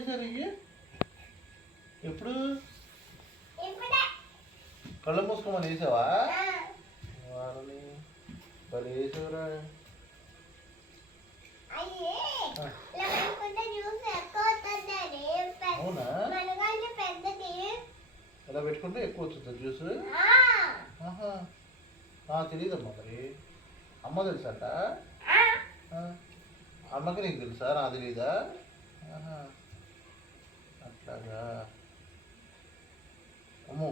వేసారు ఇవి ఎప్పుడు కళ్ళు మూసుకోమని వేసావా వాళ్ళని వాళ్ళు వేసావురా అవునా ఇలా పెట్టుకుంటే ఎక్కువ వచ్చింది జ్యూస్ తెలియదమ్మా మరి అమ్మ తెలుసట అమ్మకి నీకు తెలుసా నా తెలీదా అట్లాగా అమ్మో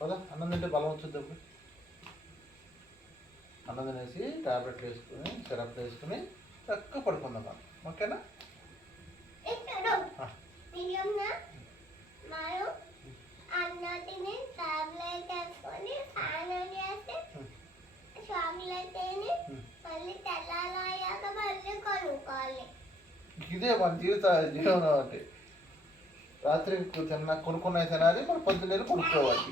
పదా అన్నం తింటే బలం వచ్చింది అప్పుడు అన్నం తినేసి టాబ్లెట్లు వేసుకుని సిరప్ వేసుకుని చక్కగా పడుకుందాం మనం ఓకేనా ఇదే మన జీవనం అంటే రాత్రి కొనుక్కున్నాయి తినాలి మన పొద్దున్నే కొనుక్కోవాలి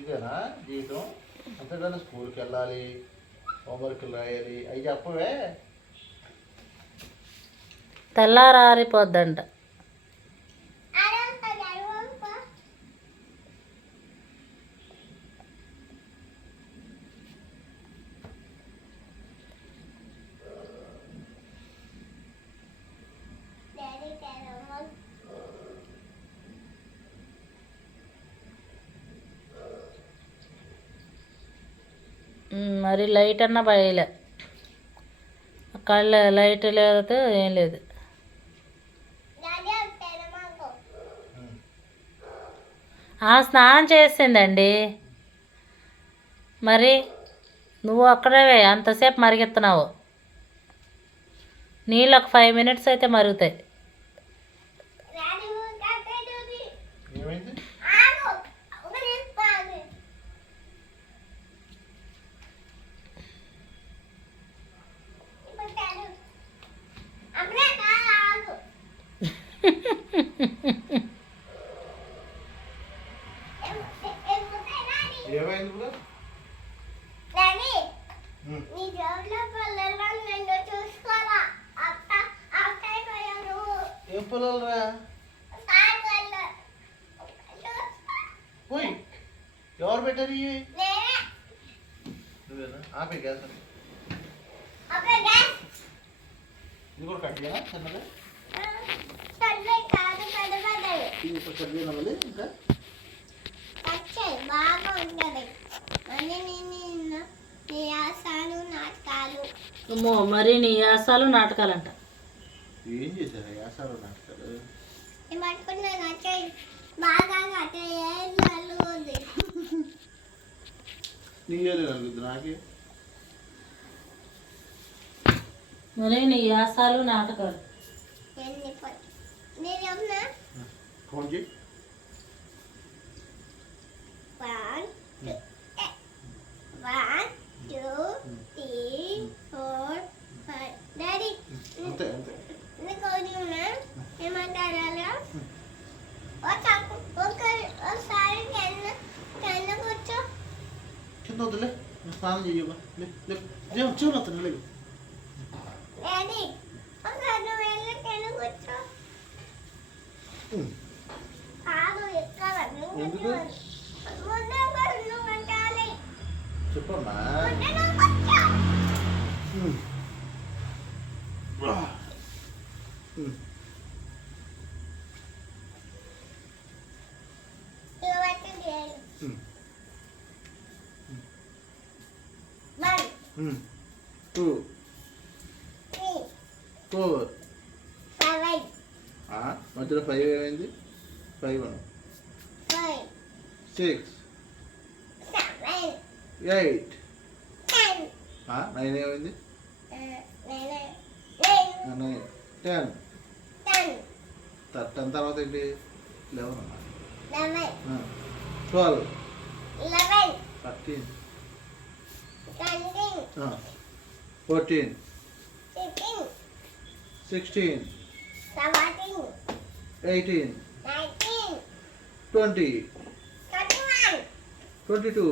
ఇదేనా జీవితం అంతేగాని స్కూల్కి వెళ్ళాలి హోంవర్క్లు రాయాలి అవి చెప్పవే తెల్లారిపోద్దంట మరి లైట్ అన్నా బయలే కళ్ళ లైట్ లేకపోతే ఏం లేదు స్నానం చేసిందండి మరి నువ్వు అక్కడే అంతసేపు మరిగిస్తున్నావు నీళ్ళు ఒక 5 minutes అయితే మరుగుతాయి ఏం పొలాలరా పోయి ఎవరు పెట్టారు ఇవి నువ్వేనా ఆపే గ్యాస్ ఇది కూడా కట్ చేయనా చిన్నగా ఇది ఇప్పుడు కట్ చేయనా మళ్ళీ ఇంకా అమ్మో మరి నీ యాసాలు నాటకాలంట ఏం చేశారు యాసాలు నాటకాలు నీళ్ళు కలుగుద్ది నాకే మరి నీ యాసాలు నాటకాలు ఫోన్ చేయి అంతే అంతే కింద వద్దులే స్నానం చెయ్యమ్మా చెవులు వస్తాను లేదు ఎందుకు చెప్పమ్మా టూ 4 మధ్యలో 5 ఏమైంది 5 6 8 9 ఏమైంది 10 తర్వాత ఏంటి 11 12 13 14 16 18 20 22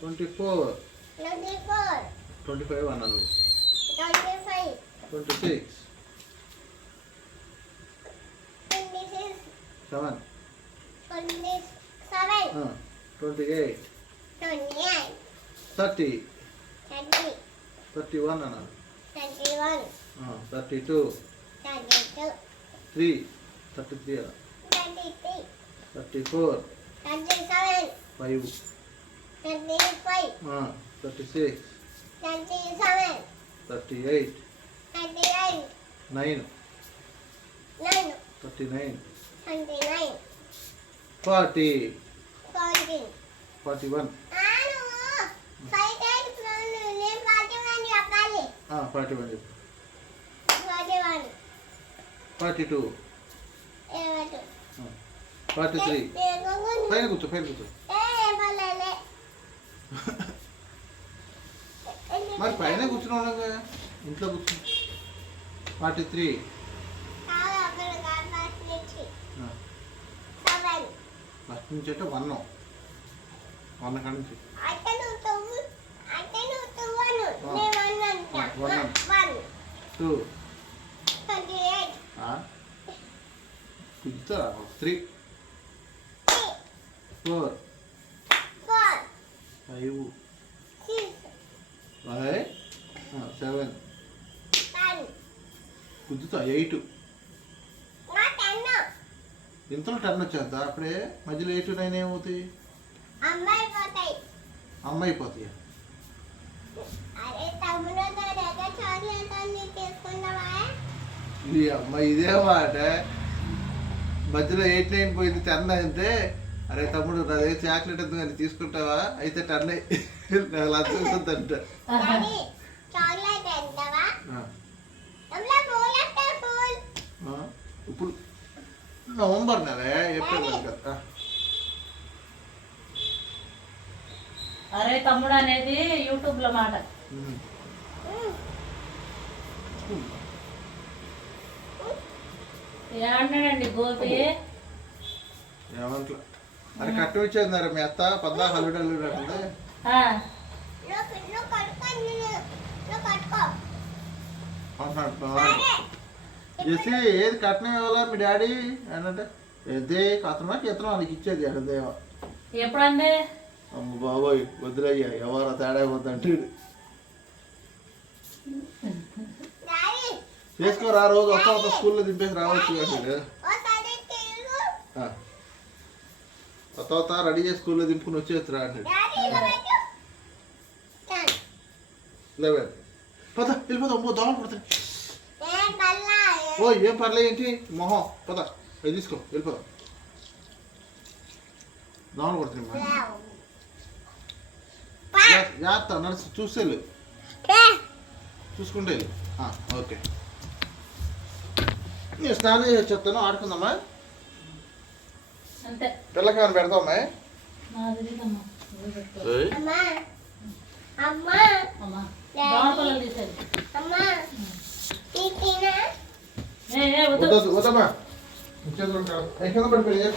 24 25 అన్నాను 25 26, 7, 28, 30, 31 అన్న 32, 3, 33 అన్న 34, 5, 36, 38, 9, 39, 40, 41, 41 చెప్పు 42, 43 పైన కూర్చో మరి పైన కూర్చున్నావుగా ఇంట్లో కూర్చో 43 ఫస్ట్ నుంచి అంటే 1 కాడ నుంచి 2 కూర్చోరా 3 4 5 7 కుదుతా 8 ఇంతలో 10 వచ్చేద్దా అప్పుడే మధ్యలో 8 9 ఏమవుతాయి అమ్మ అయిపోతాయి ఇది అమ్మ ఇదే మాట మధ్యలో 8 9 పోయింది 10 అయితే అరే తమ్ముడు నా దగ్గర చాక్లెట్ ఎందుకు అని తీసుకుంటావా అయితే 10 లంచ్ వస్తుందంట ఇప్పుడు నవంబర్ నెల ఏప్రిల్ కదా అరే తమ్ముడు అనేది యూట్యూబ్ లో మాట ఏమన్నాడండి గోపి ఏమంటా అరే కట్టు ఇచ్చేది మీ అత్త 16 హల్లుడల్లు అంటే చేసి ఏది కట్నం ఇవ్వాలా మీ డాడీ అంటే ఏదే కథనకి ఎత్తనం వాళ్ళకి ఇచ్చేది అదేవా ఎప్పుడండి అమ్మ బాబోయ్ వదిలయ్యా ఎవరో తేడా వద్దంటే చేసుకోరా రోజు వస్తా స్కూల్లో దింపేసి రావచ్చు వస్తా రెడీ చేసి స్కూల్లో దింపుకుని వచ్చేస్తురా అంటాడు 11 పద వెళ్ళిపోతా అమ్మో దోమలు పడుతుంది ఓ ఏం పర్లే ఏంటి మొహం పద అది తీసుకో వెళ్ళిపోదాం దోమలు పడుతుంది జాగ్రత్త నడుచు చూసేళ్ళు చూసుకుంటే వెళ్ళు ఓకే నేను స్నానం చేసి చెప్తాను ఆడుకుందామా అంతే పిల్లకి ఏమైనా పెడతామా వద్దమ్మా కింద పడిపోయి